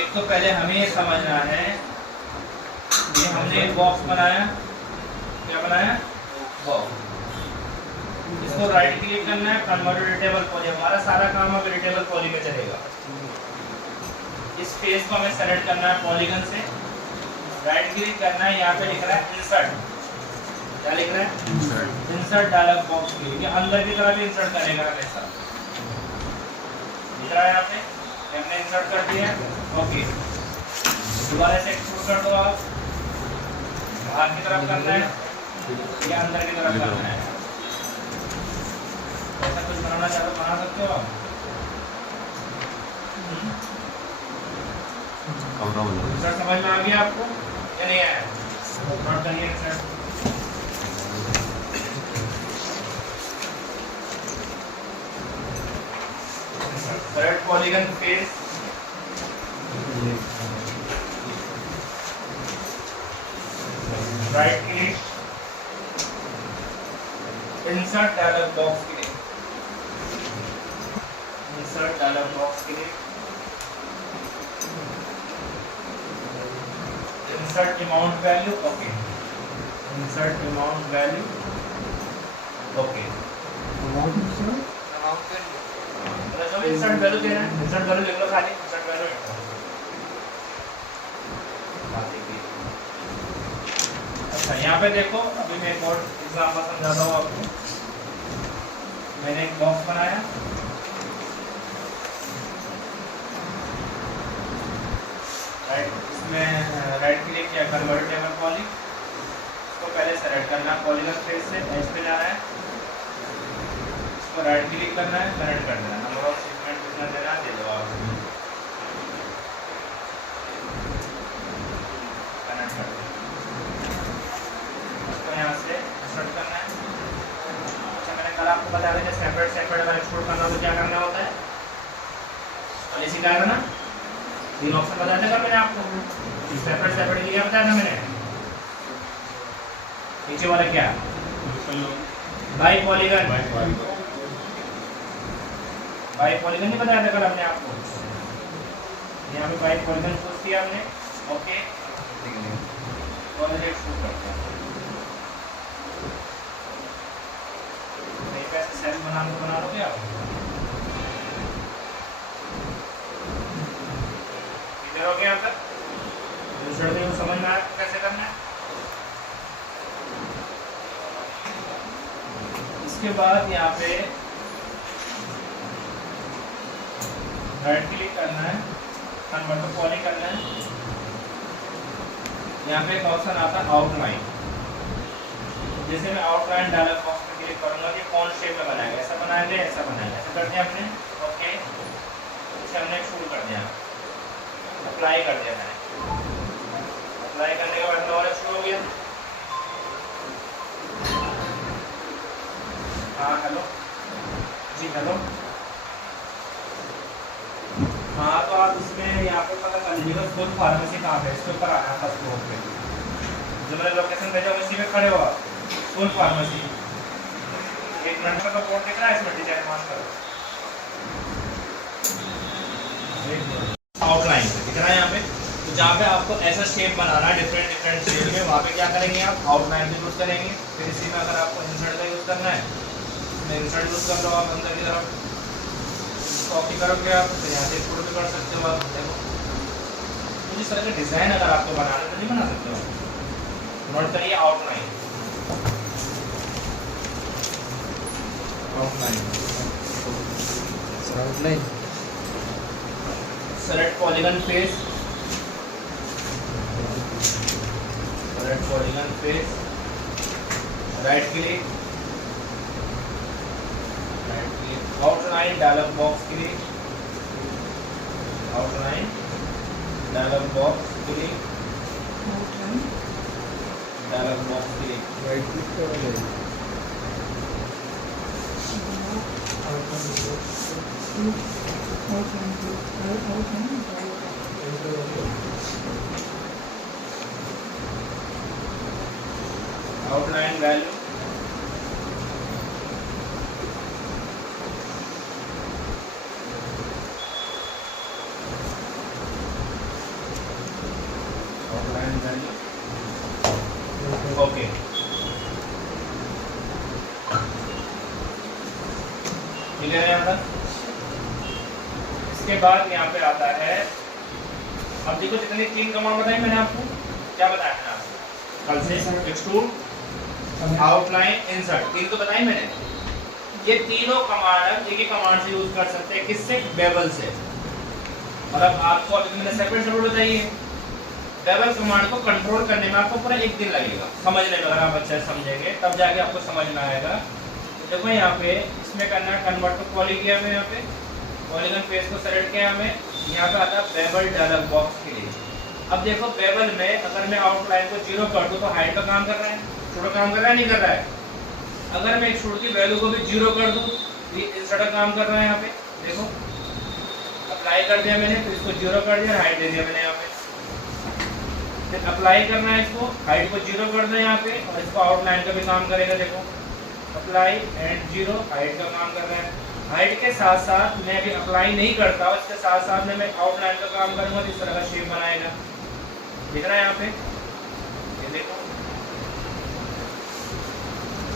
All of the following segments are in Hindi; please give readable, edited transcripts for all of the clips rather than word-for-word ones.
एक तो पहले हमें ये समझना है कि हमने एक बॉक्स बनाया, क्या बनाया, बॉक्स। इसको राइट क्लिक करना है, कन्वर्ट टू रिटेबल पॉली। हमारा सारा काम अब रिटेबल पॉली में चलेगा। इस फेस को हमें सेलेक्ट करना है पॉलीगन से, राइट क्लिक करना है, यहाँ पे लिख रहा है इंसर्ट। क्या लिख रहा है, इंसर्ट डायलॉग बॉक्स के लिए अंदर की तरफ इंसर्ट करेगा हमेशा। दिख रहा है यहाँ पे, हमने इंसर्ट कर दिया। ओके, दोबारा से एक्सट्रूड कर दो आप। बाहर की तरफ करना है या अंदर की तरफ करना है, ऐसा कुछ बनाना चाहो तो बना सकते हो आप। इंसर्ट समझ में आ गया आपको या नहीं आया? नोट करिए insert. Select polygon face, right click, insert dialog box के लिए, insert dialog box के लिए, insert amount value, okay, insert amount value, okay, amount value, जो भी इंसर्ट वैल्यू देना है, इंसर्ट वैल्यू लिख लो, खाली इंसर्ट वैल्यू लिख लो। अच्छा, यहाँ पे देखो, अभी मैं एक और एग्जांपल समझाता हूँ आपको। मैंने एक बॉक्स बनाया, इसमें राइट क्लिक किया, कन्वर्ट टेबल पॉली। इसको पहले सेलेक्ट करना है पॉलीगन फेस से, एज पे जाना है, इसको राइट क्लिक करना है, कनेक्ट कर देना। नंबर ऑफ सेगमेंट कितना देना है दे दो आप, कनेक्ट कर दो। इसको यहाँ से इंसर्ट करना है। अच्छा, मैंने कल आपको बताया था सेपरेट सेपरेट अगर एक्सपोर्ट करना हो तो क्या करना होता है, और इसी का ना 3 ऑप्शन बताया था मैंने आपको। सेपरेट सेपरेट क्या बताया था मैंने, नीचे वाला क्या, बाई पॉलीगन, बाई पॉलीगन नहीं बताया था कल हमने आपको। यहाँ पे बाई पॉलीगन चूज किया हमने, ओके, कॉलेज एक्सपोर्ट करते हैं। नहीं पैसे सेल बना लोगे आप, इधर हो गया तक दूसरे को समझ में आया कैसे करना है। इसके बाद यहाँ पे राइट क्लिक करना है, कन्वर्ट टू पॉली करना है। यहाँ पे एक ऑप्शन आता है आउटलाइन। जैसे मैं आउटलाइन डायलॉग बॉक्स पे क्लिक करूंगा कि कौन शेप में बनाएगा, ऐसा बनाएंगे, ऐसा बनाएंगे, ऐसा कर दिया हमने, ओके। इसे हमने शुरू कर दिया, अप्लाई कर दिया मैंने। अप्लाई करने के बाद और शुरू हो गया। हाँ हेलो जी, हेलो। हाँ, तो आप इसमें यहाँ पे पता कर लीजिएगा फुल फार्मेसी कहाँ पे, इसके ऊपर आना फर्स्ट फ्लोर पे। जो मैंने लोकेशन भेजा उसी पे खड़े हो आप, फुल फार्मेसी। एक मिनट का बोर्ड दिख रहा है इसमें, डिजाइन मास्टर आउटलाइन दिख रहा है यहाँ पे। तो जहाँ पे आपको ऐसा शेप बनाना है डिफरेंट डिफरेंट शेप में, वहाँ पे क्या करेंगे आप, आउटलाइन भी यूज करेंगे। फिर इसी में अगर आपको इंसर्ट का यूज करना है, इंसर्ट यूज कर लो आप अंदर की तरफ, कॉपी करोगे आप, फिर यहाँ से एक्सपोर्ट भी कर सकते हो आप। देखो तो इस तरह का डिजाइन अगर आपको बनाना है तो नहीं बना सकते हो। नोट करिए outline, outline, outline, select polygon face, select polygon face, right click, outline dialog box के लिए, आउटलाइन डायलॉग बॉक्स के लिए, डायलॉग बॉक्स के लिए राइट क्लिक करोगे, आउटलाइन वैल्यू, इसके बाद यहाँ पे आता है, अब देखो जितनी 3 कमांड बताई मैंने आपको, क्या बताया मैंने आपको कल से, एक्सट्रूड, आउटलाइन, इंसर्ट, 3 तो बताई मैंने। ये तीनों कमांड एक ही कमांड से यूज कर सकते हैं, किससे, बेवल से। और अब आपको अभी मैंने सेपरेट बताई है, बेवल कमांड को कंट्रोल करने में आपको पूरा 1 दिन लगेगा समझने में, अगर आप अच्छे से समझेंगे तब जाके आपको समझ में आएगा। तो देखो यहाँ पे इसमें करना है कन्वर्ट टू पॉली, किया हमें यहाँ पे पॉलीगन फेस को सेलेक्ट किया हमें, यहाँ पे आता है बेवल डायलॉग बॉक्स के लिए। अब देखो बेवल में अगर मैं आउटलाइन को 0 कर दूं तो हाइट का काम कर रहा है, छोटा काम कर रहा है, नहीं कर रहा है। अगर मैं एक्सट्रूड की वैल्यू को भी 0 कर दूं तो ये इंसर्ट काम कर रहा है। यहाँ पे देखो अप्लाई कर दिया मैंने, तो इसको 0 कर दिया, हाइट दे दिया मैंने यहाँ पे। फिर अप्लाई करना है इसको, हाइट को 0 कर दें यहाँ पे, और इसको आउटलाइन का भी काम करेगा। देखो अप्लाई एंड 0, हाइट का काम कर रहा है। हाइट के साथ साथ मैं भी अप्लाई नहीं करता, इसके साथ साथ में मैं आउटलाइन का काम करूंगा तो इस तरह का शेप बनाएगा, दिख रहा है यहाँ पे, ये देखो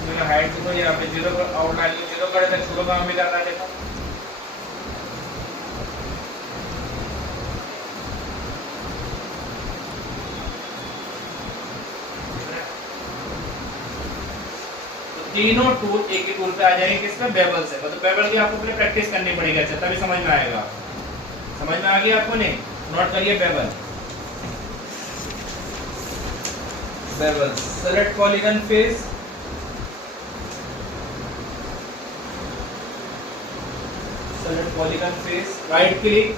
मैंने हाइट को यहाँ पे 0 कर, आउटलाइन को 0 कर देता, छोटा काम भी कर रहा है। देखो तीनों टूल एक ही टूल पे आ जाएंगे, किसमें, बेवल से। मतलब बेवल की आपको पहले प्रैक्टिस करनी पड़ेगी, अच्छा तभी समझ में आएगा। समझ में आ गया आपको, नहीं नोट करिए bevel. Bevel, select polygon face, select polygon face, right click,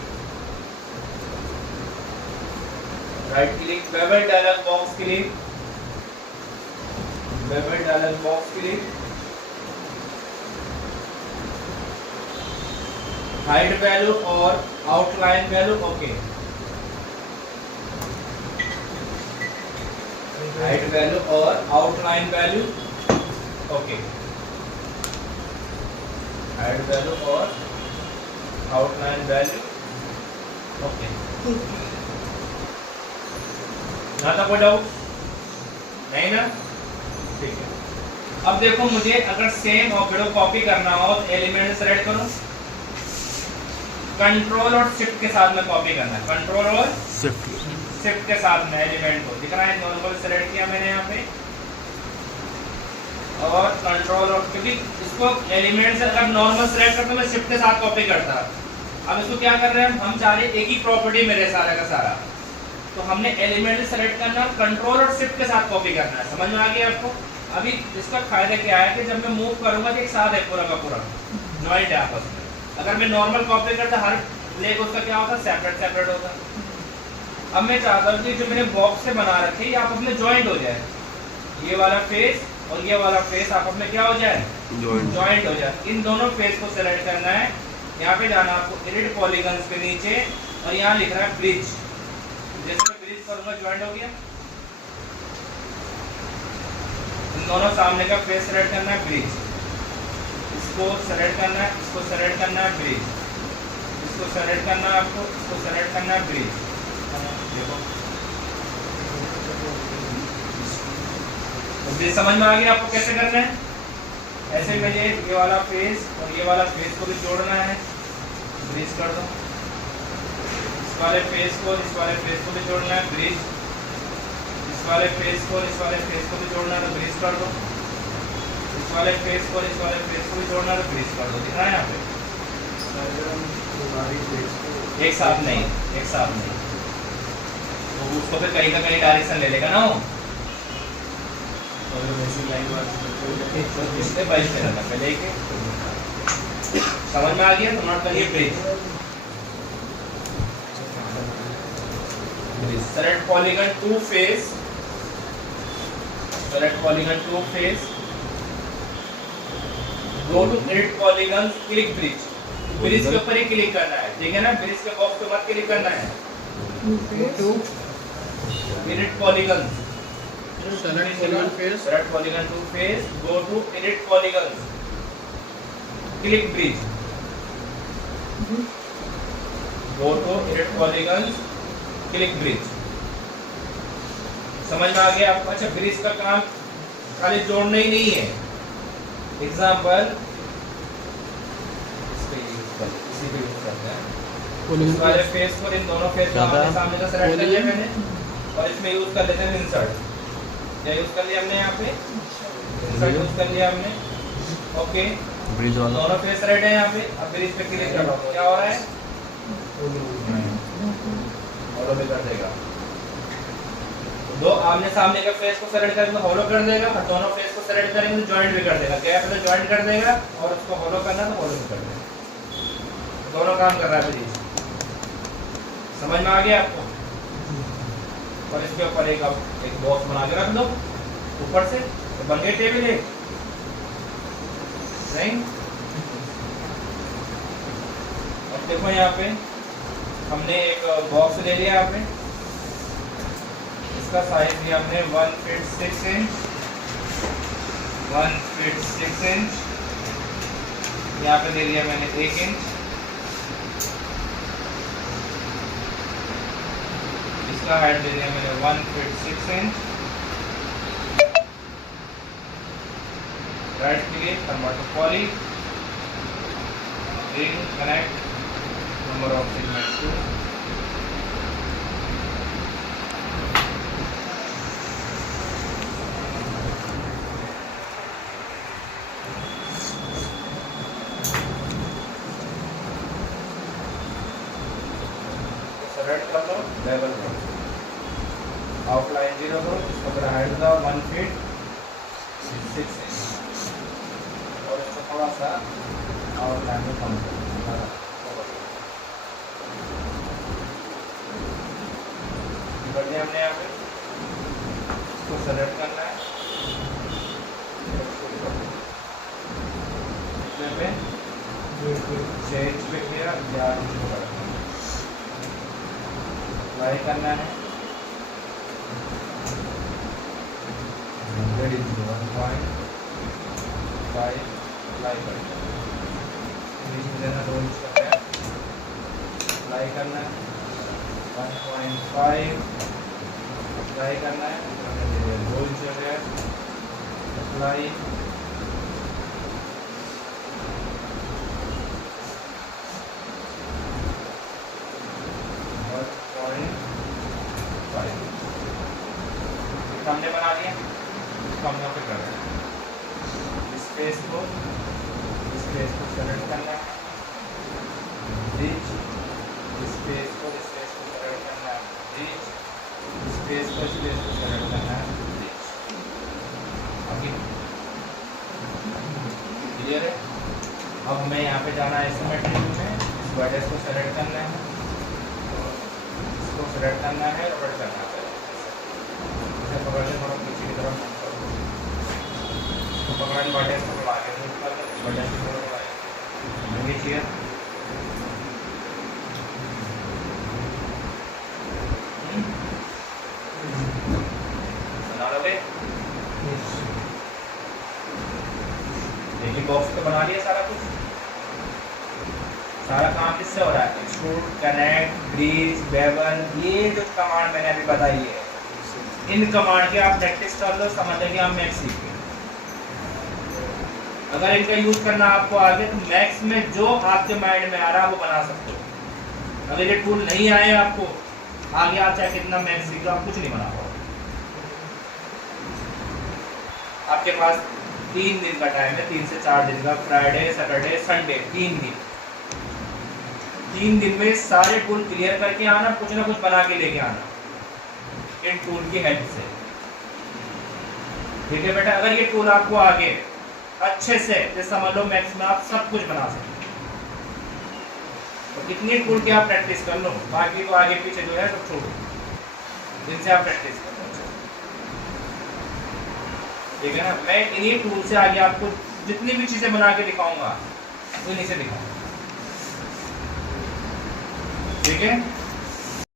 bevel dialog box click, bevel dialog box click, height value और outline value okay, height value और outline value okay, height value और आउटलाइन वैल्यू ओके। ना था कोई डाउट, नहीं ना, ठीक है। अब देखो मुझे अगर सेम ऑब्जेक्ट कॉपी करना हो तो एलिमेंट सेलेक्ट करो, कंट्रोल और शिफ्ट के साथ में कॉपी करना है, कंट्रोल और शिफ्ट के साथ में एलिमेंट को, दिख रहा है दोनों को सेलेक्ट किया मैंने यहाँ पे, और कंट्रोल और, क्योंकि इसको एलिमेंट से अगर नॉर्मल सेलेक्ट करता मैं शिफ्ट के साथ कॉपी करता। अब इसको क्या कर रहे हैं हम चाह रहे एक ही प्रॉपर्टी मेरे सारा का सारा, तो हमने एलिमेंट सेलेक्ट करना, कंट्रोल और शिफ्ट के साथ कॉपी करना है। समझ में आ गया आपको? अभी इसका फायदा क्या है कि जब मैं मूव करूंगा तो एक साथ है पूरा का पूरा, जॉइंट है आपस में। अगर मैं नॉर्मल कॉपी करता हर लेग उसका क्या होता, सेपरेट सेपरेट होता। अब मैं चाहता हूँ कि जो मैंने बॉक्स से बना रखे हैं आपस में जॉइंट हो जाए, ये वाला फेस और ये वाला फेस आपस में क्या हो जाए, जॉइंट हो जाए। इन दोनों फेस को सेलेक्ट करना है, यहाँ पे जाना आपको एडिट पॉलीगन्स के नीचे, और यहाँ लिख रहा है ब्रिज, जैसे मैं ब्रिज करूंगा ज्वाइंट हो गया। इन दोनों सामने का फेस सेलेक्ट करना है, ब्रिज, इसको सेलेक्ट करना है, इसको सेलेक्ट करना है, ब्रिज, इसको सेलेक्ट करना है आपको, इसको सेलेक्ट करना है, ब्रिज। देखो ब्रिज समझ में आ गया आपको कैसे करना है। ऐसे मुझे ये वाला फेस और ये वाला फेस को भी जोड़ना है, ब्रिज कर दो। इस वाले फेस को इस वाले फेस को भी जोड़ना है, ब्रिज। इस वाले फेस को इस वाले फेस को भी जोड़ना है, तो ब्रिज कर दो। इस वाले फेस को इस वाले फेस को भी जोड़ना है, तो ब्रिज कर दो। दिख रहा है यहाँ पे? एक साथ नहीं, एक साथ नहीं, तो उसको फिर कहीं का कहीं डायरेक्शन ले लेगा ना वो। समझ में आ गया? तो नोट करिए bridge. Select polygon to face, select polygon to face, go to edit polygon, click bridge. Bridge के ऊपर ही क्लिक करना है, ठीक है ना? ब्रिज के बॉक्स पे मत क्लिक करना है। To edit polygon, select polygon face, select polygon to face, go to edit polygons, click bridge, go to edit polygons, click bridge। समझ में आ गया आपको? अच्छा, ब्रिज का काम खाली जोड़ना ही नहीं है। एग्जाम्पल इसी पे यूज करते हैं। इस वाले फेस को, इन दोनों फेस को आमने सामने का सेलेक्ट कर लिया मैंने और इसमें यूज कर लेते हैं इंसर्ट। क्या यूज कर लिया हमने यहाँ पे? इंसर्ट यूज कर लिया हमने। ओके, दोनों फेस रेड है यहाँ पे। अब फिर इस पे क्लिक कर रहा हूँ, क्या हो रहा है? हॉलो भी कर देगा। दो आमने सामने का फेस को सेलेक्ट करेंगे तो हॉलो कर देगा, और दोनों फेस को सेलेक्ट करेंगे तो जॉइंट भी कर देगा। गैप है तो जॉइंट कर देगा, और उसको हॉलो करना तो हॉलो भी कर देगा। दोनों काम कर रहा है। फिर समझ में आ गया आपको? और इसके ऊपर एक बॉक्स बना के रख दो ऊपर से, तो बन गई टेबल एक। नहीं, अब देखो यहाँ पे हमने एक बॉक्स ले लिया यहाँ पे। इसका साइज दिया हमने 1 फीट 6 इंच, 1 फीट 6 इंच। यहाँ पे दे दिया मैंने 1 इंच। इसका हाइट दे दिया मैंने 1 feet 6 inch. Right click, convert to poly, ring connect, number of segment 2। Select कर लो, लेवल करो, आउटलाइन 0 करो, इसको फिर हाइट दो 1 फीट 6 इंच, और इसको थोड़ा सा आउटलाइन में कम करो। बढ़िया, हमने यहाँ पे इसको सेलेक्ट करना है, इसमें पे 6 इंच पे किया, 4 इंच पे करना है, अप्लाई करना है। रेडी 1.5 अप्लाई करना है, बीच में देना 2 इंच का गैप, अप्लाई करना है 1.5 अप्लाई करना है, 2 इंच का गैप, अप्लाई, हमने बना लिया। हम यहाँ पे कर रहे हैं इस फेस को सेलेक्ट करना है, रीच, इस फेस को सेलेक्ट करना है, रीच, इस फेस को सेलेक्ट करना है, रीच। आगे क्लियर है? अब हमें यहाँ पे जाना है सिमेट्री में, इस वर्टेक्स को सेलेक्ट करना है, इसको सेलेक्ट करना है, रोटेट करना है, पकड़ने थोड़ा पीछे की तरफ तो पकड़ने वर्टेक्स को थोड़ा आगे मूव कर दो, वर्टेक्स को थोड़ा आगे चाहिए। बना लोगे? देखिए बॉक्स तो बना लिया सारा कुछ। सारा काम किससे हो रहा है? एक्सट्रूड, कनेक्ट, ब्रीज, बेवल, ये जो कमांड मैंने अभी बताई है, इन कमांड के आप प्रैक्टिस कर लो, समझ लेंगे आप मैक्स सीख गए। अगर इनका यूज करना आपको आगे, तो मैक्स में जो आपके माइंड में आ रहा है वो बना सकते हो। अगर ये टूल नहीं आए आपको, आगे आप चाहे कितना मैक्स सीख लो, आप कुछ नहीं बना पाओगे। आपके पास 3 दिन का टाइम है, 3 से 4 दिन का, फ्राइडे, सैटरडे, संडे, 3 दिन। 3 दिन में सारे टूल क्लियर करके आना, कुछ ना कुछ बना के लेके आना इन टूल की हेल्प से। ठीक है बेटा? अगर ये टूल आपको आगे अच्छे से, जैसे समझ लो मैक्स में आप सब कुछ बना सकते हो, तो इतनी टूल की आप प्रैक्टिस कर लो, बाकी तो आगे पीछे जो है सब छोड़ो, जिनसे आप प्रैक्टिस कर लो। ठीक है ना? मैं इन्हीं टूल से आगे आपको जितनी भी चीजें बना के दिखाऊंगा, उन्हीं से दिखाऊंगा। ठीक है?